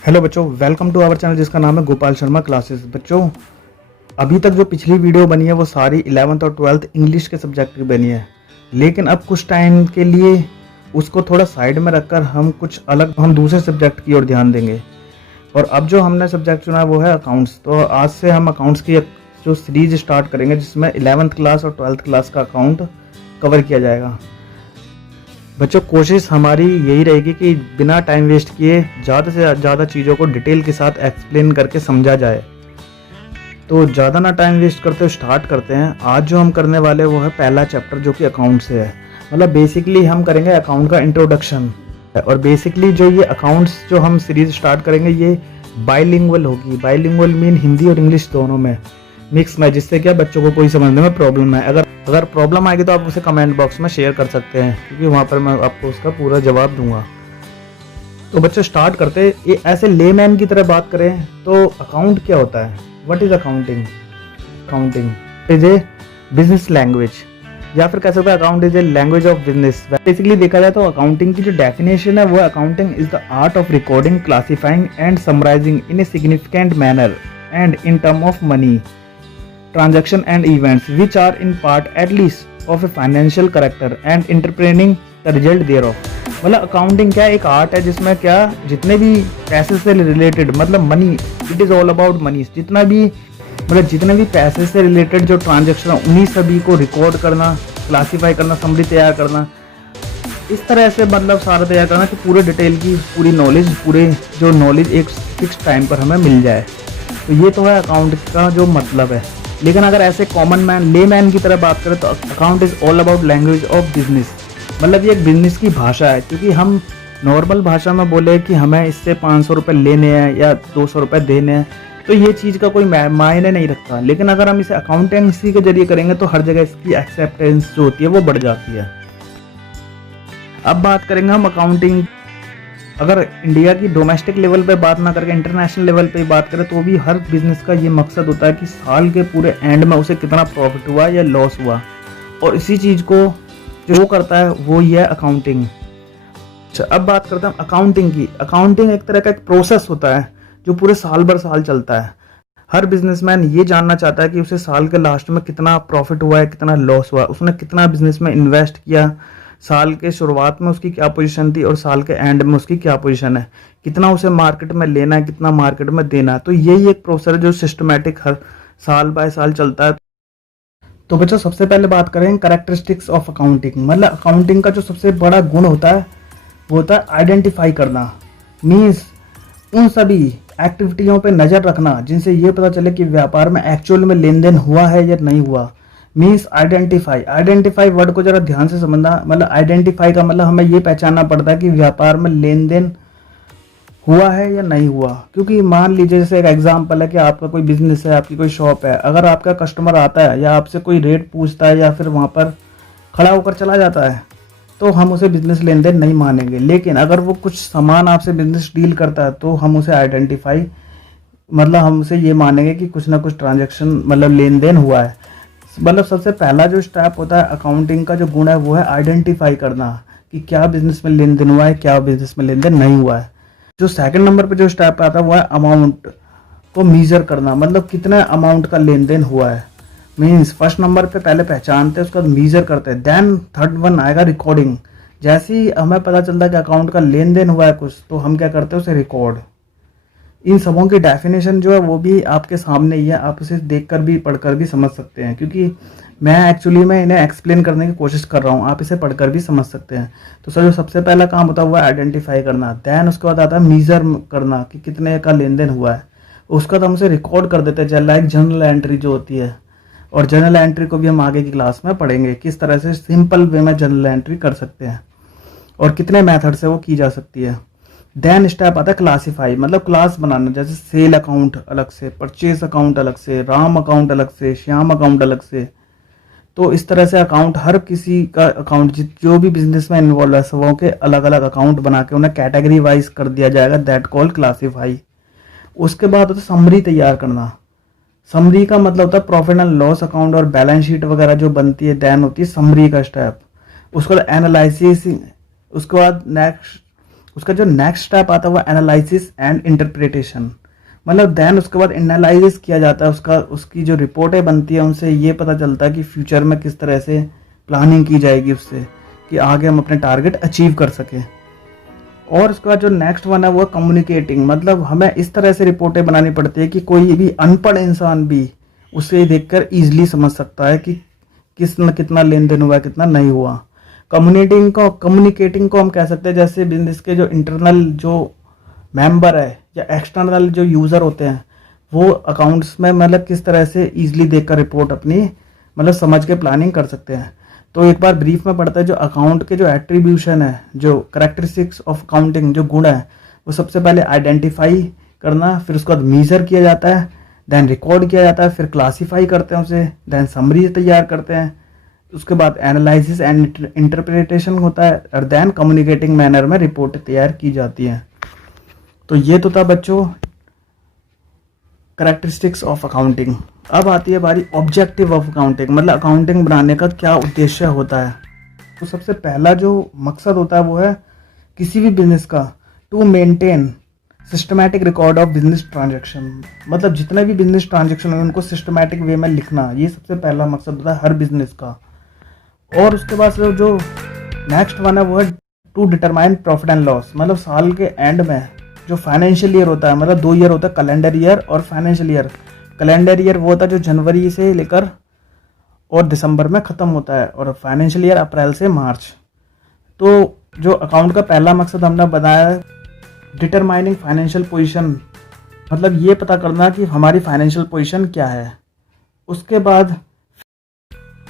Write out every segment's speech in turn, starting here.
Hello बच्चों, welcome to our channel जिसका नाम है गोपाल शर्मा क्लासेस। बच्चों, अभी तक जो पिछली वीडियो बनी है वो सारी 11th और 12th इंग्लिश के सब्जेक्ट की बनी है, लेकिन अब कुछ टाइम के लिए उसको थोड़ा साइड में रखकर हम दूसरे सब्जेक्ट की ओर ध्यान देंगे। और अब जो हमने सब्जेक्ट चुना है वो है अकाउंट्स। तो आज से हम अकाउंट्स की जो सीरीज स्टार्ट करेंगे जिसमें 11th क्लास और 12th क्लास का अकाउंट कवर किया जाएगा। बच्चों, कोशिश हमारी यही रहेगी कि बिना टाइम वेस्ट किए ज़्यादा से ज़्यादा चीज़ों को डिटेल के साथ एक्सप्लेन करके समझा जाए। तो ज़्यादा ना टाइम वेस्ट करते हुए स्टार्ट करते हैं। आज जो हम करने वाले वो है पहला चैप्टर जो कि अकाउंट से है। मतलब बेसिकली हम करेंगे अकाउंट का इंट्रोडक्शन। और बेसिकली जो ये अकाउंट्स जो हम सीरीज स्टार्ट करेंगे ये बाइलिंगुअल होगी। बाइलिंगुअल मीन हिंदी और इंग्लिश दोनों में मिक्स में, जिससे क्या बच्चों को कोई समझने में प्रॉब्लम है। अगर प्रॉब्लम आएगी तो आप उसे कमेंट बॉक्स में शेयर कर सकते हैं, क्योंकि वहाँ पर मैं आपको उसका पूरा जवाब दूंगा। तो बच्चों स्टार्ट करते हैं। ये ऐसे लेमैन की तरह बात करें तो अकाउंट क्या होता है? What is accounting? Accounting is a business language, या फिर कह सकते हैं account is a language of business. Basically देखा जाए तो अकाउंटिंग की जो डेफिनेशन है वो accounting is the art of recording, classifying and summarising in a significant manner and in term of money, transaction and events which are in part at least of a financial character and interpreting the result thereof। मतलब accounting क्या एक art है जिसमें क्या जितने भी पैसे से रिलेटेड, मतलब money, it is all about money, जितने भी पैसे से रिलेटेड जो ट्रांजेक्शन उन्हीं सभी को रिकॉर्ड करना, क्लासीफाई करना, समरी तैयार करना, इस तरह से मतलब सारा तैयार करना कि पूरे डिटेल की पूरी नॉलेज एक फिक्स टाइम पर हमें मिल जाए। तो ये तो है अकाउंट का जो मतलब है। लेकिन अगर ऐसे कॉमन मैन, ले मैन की तरह बात करें तो account is all about language of business. मतलब ये एक बिजनेस की भाषा है। क्योंकि हम नॉर्मल भाषा में बोले कि हमें इससे 500 रुपये लेने हैं या 200 रुपये देने हैं तो ये चीज़ का कोई मायने नहीं रखता। लेकिन अगर हम इसे अकाउंटेंसी के जरिए करेंगे तो हर जगह इसकी एक्सेप्टेंस जो होती है वो बढ़ जाती है। अब बात करेंगे हम अकाउंटिंग। अगर इंडिया की डोमेस्टिक लेवल पे बात ना करके इंटरनेशनल लेवल पे बात करें तो भी हर बिजनेस का ये मकसद होता है कि साल के पूरे एंड में उसे कितना प्रॉफिट हुआ या लॉस हुआ, और इसी चीज़ को जो करता है वो ये है अकाउंटिंग। अच्छा, अब बात करते हैं अकाउंटिंग की। अकाउंटिंग एक तरह का एक प्रोसेस होता है जो पूरे साल भर साल चलता है। हर बिजनेसमैन ये जानना चाहता है कि उसे साल के लास्ट में कितना प्रॉफिट हुआ है, कितना लॉस हुआ, उसने कितना बिजनेस में इन्वेस्ट किया, साल के शुरुआत में उसकी क्या पोजीशन थी और साल के एंड में उसकी क्या पोजीशन है, कितना उसे मार्केट में लेना है, कितना मार्केट में देना है। तो यही एक प्रोसेस है जो सिस्टमैटिक हर साल बाय साल चलता है। तो बच्चों सबसे पहले बात करें कैरेक्टरिस्टिक्स ऑफ अकाउंटिंग। मतलब अकाउंटिंग का जो सबसे बड़ा गुण होता है वो होता है आइडेंटिफाई करना। मीन्स उन सभी एक्टिविटियों पे नज़र रखना जिनसे ये पता चले कि व्यापार में एक्चुअल में लेन देन हुआ है या नहीं हुआ। मीन्स आइडेंटिफाई वर्ड को जरा ध्यान से समझना। मतलब आइडेंटिफाई का मतलब हमें ये पहचानना पड़ता है कि व्यापार में लेन देन हुआ है या नहीं हुआ। क्योंकि मान लीजिए जैसे एक एग्जांपल है कि आपका कोई बिजनेस है, आपकी कोई शॉप है, अगर आपका कस्टमर आता है या आपसे कोई रेट पूछता है या फिर वहाँ पर खड़ा होकर चला जाता है तो हम उसे बिजनेस लेन देन नहीं मानेंगे। लेकिन अगर वो कुछ सामान आपसे बिजनेस डील करता है तो हम उसे आइडेंटिफाई, मतलब हम उसे ये मानेंगे कि कुछ ना कुछ ट्रांजेक्शन मतलब लेन देन हुआ है। मतलब सबसे पहला जो स्टेप होता है अकाउंटिंग का जो गुण है वो है आइडेंटिफाई करना कि क्या बिजनेस में लेन देन हुआ है, क्या बिजनेस में लेन देन नहीं हुआ है। जो सेकंड नंबर पे जो स्टेप आता है वो है अमाउंट को मीजर करना। मतलब कितना अमाउंट का लेन देन हुआ है। मीन्स फर्स्ट नंबर पे पहले पहचानते हैं, उसका मीजर करते हैं। देन थर्ड वन आएगा रिकॉर्डिंग। जैसे ही हमें पता चलता है कि अकाउंट का लेन देन हुआ है कुछ, तो हम क्या करते हैं उसे रिकॉर्ड। इन सबों की डेफिनेशन जो है वो भी आपके सामने ही है, आप उसे देखकर भी पढ़कर भी समझ सकते हैं। क्योंकि मैं एक्चुअली में इन्हें एक्सप्लेन करने की कोशिश कर रहा हूँ, आप इसे पढ़कर भी समझ सकते हैं। तो सर जो सबसे पहला काम होता है वो आइडेंटिफाई करना। देन उसके बाद आता है मीजर करना कि कितने का लेन देन हुआ है। उसके बाद हम उसे रिकॉर्ड कर देते हैं, लाइक जर्नल एंट्री जो होती है। और जर्नल एंट्री को भी हम आगे की क्लास में पढ़ेंगे किस तरह से सिंपल वे में जर्नल एंट्री कर सकते हैं और कितने मेथड से वो की जा सकती है। देन स्टेप आता है क्लासीफाई, मतलब क्लास बनाना। जैसे सेल अकाउंट अलग से, परचेज अकाउंट अलग से, राम अकाउंट अलग से, श्याम अकाउंट अलग से। तो इस तरह से अकाउंट, हर किसी का अकाउंट जो भी बिजनेस में इन्वॉल्व है सबों के अलग अलग अकाउंट बना के उन्हें कैटेगरी वाइज कर दिया जाएगा, दैट कॉल्ड क्लासीफाई। उसके बाद होता है समरी तैयार करना। समरी का मतलब होता है प्रॉफिट एंड लॉस अकाउंट और बैलेंस शीट वगैरह जो बनती है, देन होती है समरी का स्टेप। उसके बाद एनालिसिस, उसके बाद नेक्स्ट उसका जो नेक्स्ट स्टेप आता है वो एनालिसिस एंड इंटरप्रिटेशन, मतलब देन उसके बाद एनालाइज किया जाता है उसका, उसकी जो रिपोर्टें बनती है उनसे ये पता चलता है कि फ्यूचर में किस तरह से प्लानिंग की जाएगी उससे, कि आगे हम अपने टारगेट अचीव कर सकें। और उसका जो नेक्स्ट वन है वो कम्युनिकेटिंग, मतलब हमें इस तरह से रिपोर्टें बनानी पड़ती है कि कोई भी अनपढ़ इंसान भी उसे देखकर ईजिली समझ सकता है कि कितना लेन देन हुआ, कितना नहीं हुआ। कम्युनिकेटिंग को हम कह सकते हैं जैसे बिजनेस के जो इंटरनल जो मेंबर है या एक्सटर्नल जो यूज़र होते हैं वो अकाउंट्स में मतलब किस तरह से ईजिली देखकर रिपोर्ट अपनी मतलब समझ के प्लानिंग कर सकते हैं। तो एक बार ब्रीफ में पढ़ता है जो अकाउंट के जो एट्रीब्यूशन है, जो करेक्टरिस्टिक्स ऑफ अकाउंटिंग जो गुण है, वो सबसे पहले आइडेंटिफाई करना, फिर उसके बाद मेजर किया जाता है, देन रिकॉर्ड किया जाता है, फिर क्लासीफाई करते हैं उसे, देन समरी तैयार करते हैं, उसके बाद एनालिसिस एंड इंटरप्रिटेशन होता है, और देन कम्युनिकेटिंग मैनर में रिपोर्ट तैयार की जाती है। तो ये तो था बच्चों करेक्टरिस्टिक्स ऑफ अकाउंटिंग। अब आती है बारी ऑब्जेक्टिव ऑफ अकाउंटिंग, मतलब अकाउंटिंग बनाने का क्या उद्देश्य होता है। तो सबसे पहला जो मकसद होता है वो है किसी भी बिजनेस का to maintain systematic record of business transaction, मतलब जितने भी बिजनेस ट्रांजैक्शन है उनको सिस्टमैटिक वे में लिखना, ये सबसे पहला मकसद होता है हर बिजनेस का। और उसके बाद जो नेक्स्ट वन है वो है to determine profit and loss, मतलब साल के एंड में जो फाइनेंशियल ईयर होता है, मतलब 2 ईयर होता है, कैलेंडर ईयर और फाइनेंशियल ईयर। कैलेंडर ईयर वो होता है जो जनवरी से लेकर और दिसंबर में ख़त्म होता है, और फाइनेंशियल ईयर अप्रैल से मार्च। तो जो अकाउंट का पहला मकसद हमने बताया डिटरमाइनिंग फाइनेंशियल पोजीशन, मतलब ये पता करना कि हमारी फाइनेंशियल पोजीशन क्या है। उसके बाद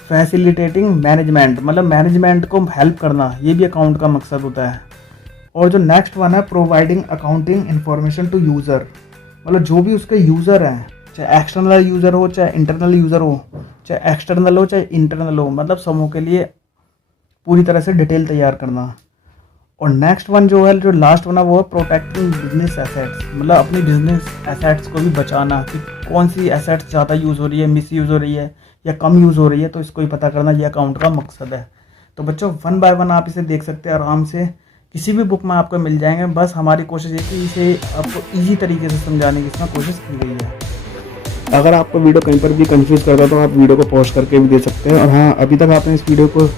फैसिलिटेटिंग मैनेजमेंट, मतलब मैनेजमेंट को हेल्प करना, ये भी अकाउंट का मकसद होता है। और जो नेक्स्ट वन है providing accounting information to user, मतलब जो भी उसके यूज़र हैं, चाहे एक्सटर्नल यूज़र हो चाहे इंटरनल यूज़र हो, चाहे एक्सटर्नल हो चाहे इंटरनल हो, मतलब समूह के लिए पूरी तरह से डिटेल तैयार करना। और नेक्स्ट वन जो है, जो लास्ट वन है वो है प्रोटेक्टिंग बिजनेस एसेट्स, मतलब अपनी बिजनेस एसेट्स को भी बचाना, कि कौन सी एसेट्स ज़्यादा यूज़ हो रही है, मिस यूज़ हो रही है या कम यूज़ हो रही है, तो इसको ही पता करना, ये अकाउंट का मकसद है। तो बच्चों 1 बाय 1 आप इसे देख सकते हैं आराम से, किसी भी बुक में आपको मिल जाएंगे। बस हमारी कोशिश है कि इसे आपको इजी तरीके से समझाने की इसमें कोशिश की गई है। अगर आपको वीडियो कहीं पर भी कंफ्यूज करता है तो आप वीडियो को पॉज करके भी दे सकते हैं। और हाँ, अभी तक आपने इस वीडियो को,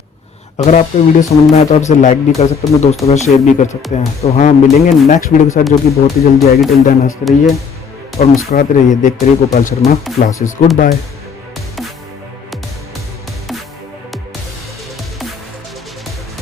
अगर आपको वीडियो समझ में आया तो आप इसे लाइक भी कर सकते हैं, अपने दोस्तों का शेयर भी कर सकते हैं। तो हाँ, मिलेंगे नेक्स्ट वीडियो के साथ जो कि बहुत ही जल्दी आएगी। टिल देन हंसते रहिए और मुस्कुराते रहिए, देखते रहिए Gopal Sharma classes. Good bye.